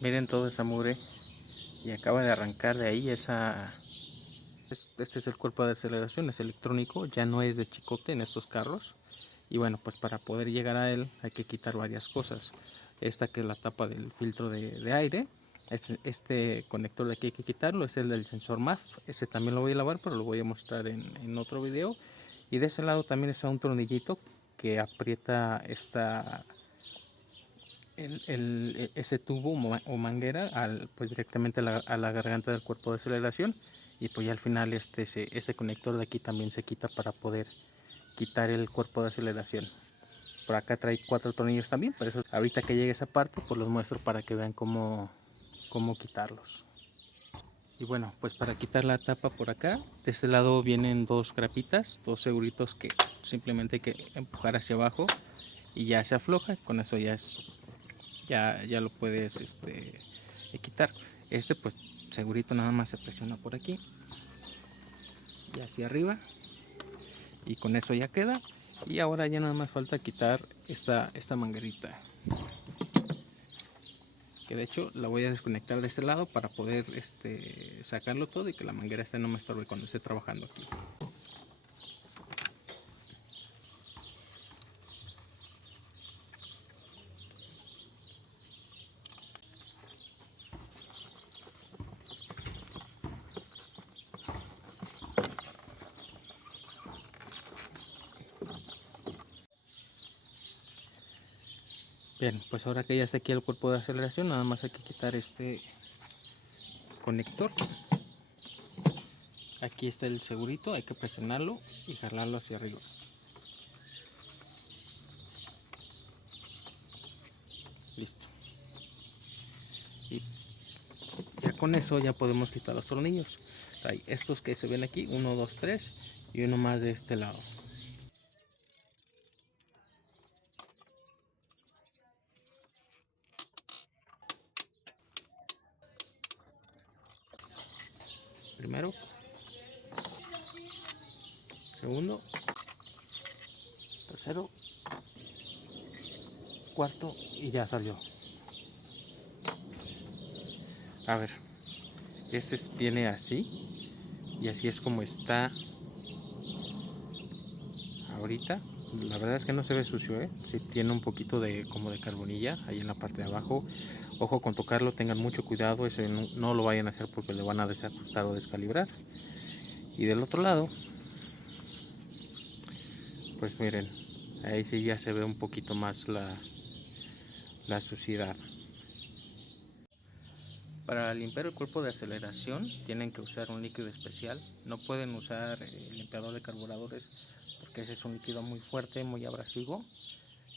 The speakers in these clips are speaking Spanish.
Miren toda esa mugre y acaba de arrancar de ahí este es el cuerpo de aceleración, es electrónico, ya no es de chicote en estos carros. Y bueno, pues para poder llegar a él hay que quitar varias cosas. Esta que es la tapa del filtro de aire. Este conector de aquí hay que quitarlo, es el del sensor MAF. Ese también lo voy a lavar, pero lo voy a mostrar en otro video. Y de ese lado también está un tornillito que aprieta ese tubo o manguera pues directamente a la garganta del cuerpo de aceleración. Y pues ya al final este conector de aquí también se quita para poder quitar el cuerpo de aceleración. Por acá trae 4 tornillos también, pero eso ahorita que llegue esa parte pues los muestro para que vean cómo quitarlos. Y bueno, pues para quitar la tapa por acá, de este lado vienen dos grapitas, dos seguritos que simplemente hay que empujar hacia abajo y ya se afloja. Con eso ya lo puedes quitar. Pues segurito nada más se presiona por aquí y hacia arriba, y con eso ya queda. Y ahora ya nada más falta quitar esta manguerita, que de hecho la voy a desconectar de este lado para poder sacarlo todo y que la manguera no me estorbe cuando esté trabajando aquí. Bien, pues ahora que ya está aquí el cuerpo de aceleración, nada más hay que quitar este conector. Aquí está el segurito, hay que presionarlo y jalarlo hacia arriba. Listo. Y ya con eso ya podemos quitar los tornillos. Hay estos que se ven aquí, 1, 2, 3 y uno más de este lado. Primero, segundo, tercero, cuarto y ya salió. A ver, viene así y así es como está ahorita. La verdad es que no se ve sucio, sí tiene un poquito como de carbonilla ahí en la parte de abajo. Ojo con tocarlo, tengan mucho cuidado, eso no lo vayan a hacer porque le van a desajustar o descalibrar. Y del otro lado, pues miren, ahí sí ya se ve un poquito más la suciedad. Para limpiar el cuerpo de aceleración tienen que usar un líquido especial. No pueden usar limpiador de carburadores porque ese es un líquido muy fuerte, muy abrasivo,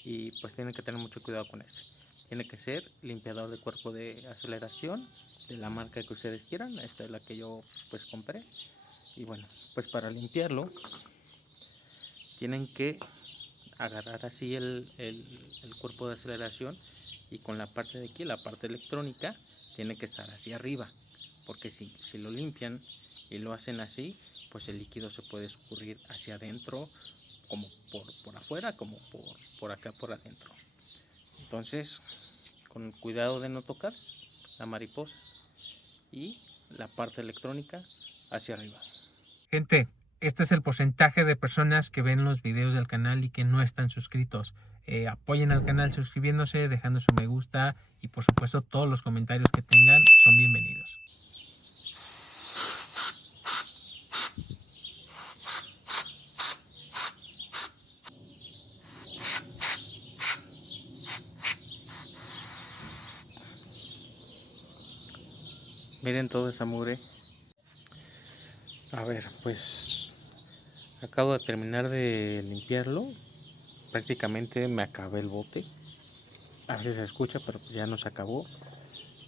y pues tienen que tener mucho cuidado con ese. Tiene que ser limpiador de cuerpo de aceleración de la marca que ustedes quieran. Esta es la que yo pues compré. Y bueno, pues para limpiarlo tienen que agarrar así el cuerpo de aceleración, y con la parte de aquí, la parte electrónica, tiene que estar hacia arriba, porque si lo limpian y lo hacen así, pues el líquido se puede escurrir hacia adentro, como por afuera, como por acá por adentro. Entonces, con cuidado de no tocar la mariposa y la parte electrónica hacia arriba. Gente, este es el porcentaje de personas que ven los videos del canal y que no están suscritos. Apoyen al canal suscribiéndose, dejando su me gusta, y por supuesto todos los comentarios que tengan son bienvenidos. Miren toda esa mugre. A ver, pues acabo de terminar de limpiarlo. Prácticamente me acabé el bote. A ver si se escucha, pero pues ya no se acabó.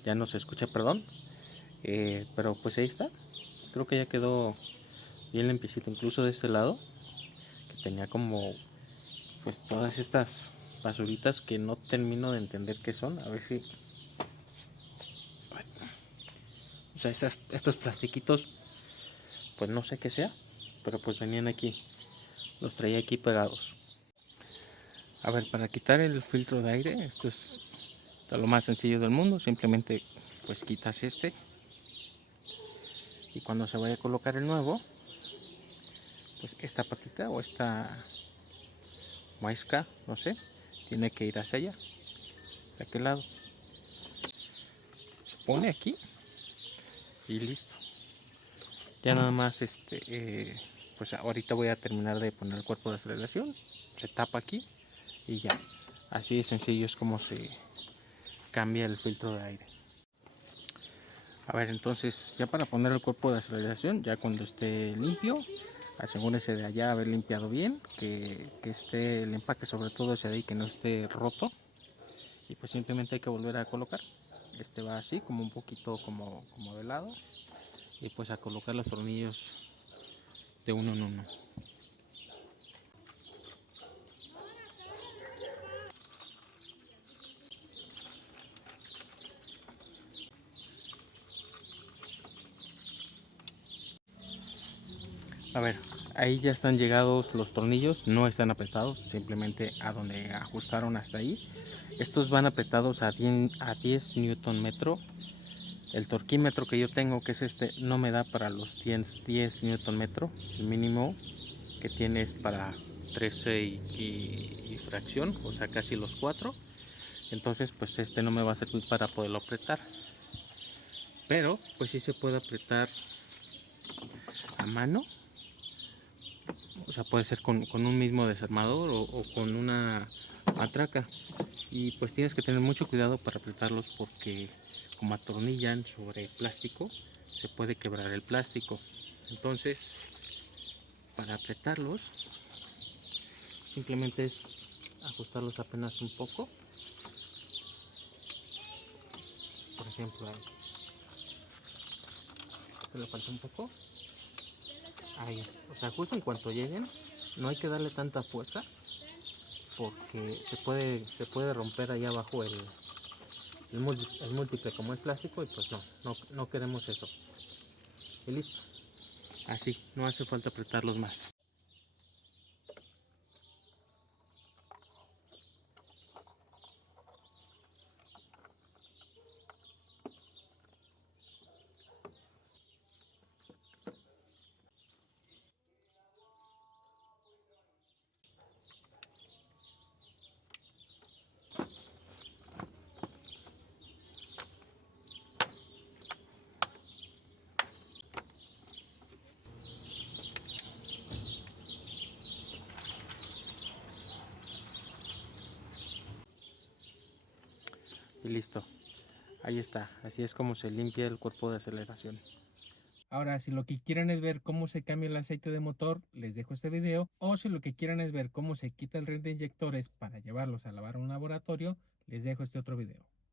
Ya no se escucha, perdón. Pero pues ahí está. Creo que ya quedó bien limpiecito. Incluso de este lado, que tenía como pues todas estas basuritas que no termino de entender qué son. A ver si... O sea, estos plastiquitos, pues no sé qué sea, pero pues venían aquí. Los traía aquí pegados. A ver, para quitar el filtro de aire, esto lo más sencillo del mundo. Simplemente pues quitas este, y cuando se vaya a colocar el nuevo, pues esta patita o esta muesca, no sé, tiene que ir hacia allá, de aquel lado. Se pone aquí y listo. Ya nada más pues ahorita voy a terminar de poner el cuerpo de aceleración. Se tapa aquí y ya. Así de sencillo es como se cambia el filtro de aire. A ver, entonces ya para poner el cuerpo de aceleración, ya cuando esté limpio, asegúrese de allá haber limpiado bien, que esté el empaque, sobre todo ese de ahí, que no esté roto. Y pues simplemente hay que volver a colocar. Este va así, como un poquito como de lado. Y pues a colocar los tornillos de uno en uno. A ver, ahí ya están llegados los tornillos, no están apretados, simplemente a donde ajustaron hasta ahí. Estos van apretados a 10 newton metro. El torquímetro que yo tengo, que es este, no me da para los 10 newton metro. El mínimo que tiene es para 13 y fracción, o sea casi los 4. Entonces pues este no me va a servir para poderlo apretar. Pero pues sí se puede apretar a mano. O sea, puede ser con un mismo desarmador o con una matraca. Y pues tienes que tener mucho cuidado para apretarlos, porque como atornillan sobre el plástico, se puede quebrar el plástico. Entonces, para apretarlos, simplemente es ajustarlos apenas un poco. Por ejemplo, este le falta un poco. Ahí, o sea, justo en cuanto lleguen, no hay que darle tanta fuerza, porque se puede romper ahí abajo el múltiple, como es plástico, y pues no queremos eso. Y listo. Así, no hace falta apretarlos más. Y listo. Ahí está. Así es como se limpia el cuerpo de aceleración. Ahora, si lo que quieren es ver cómo se cambia el aceite de motor, les dejo este video. O si lo que quieren es ver cómo se quita el ring de inyectores para llevarlos a lavar a un laboratorio, les dejo este otro video.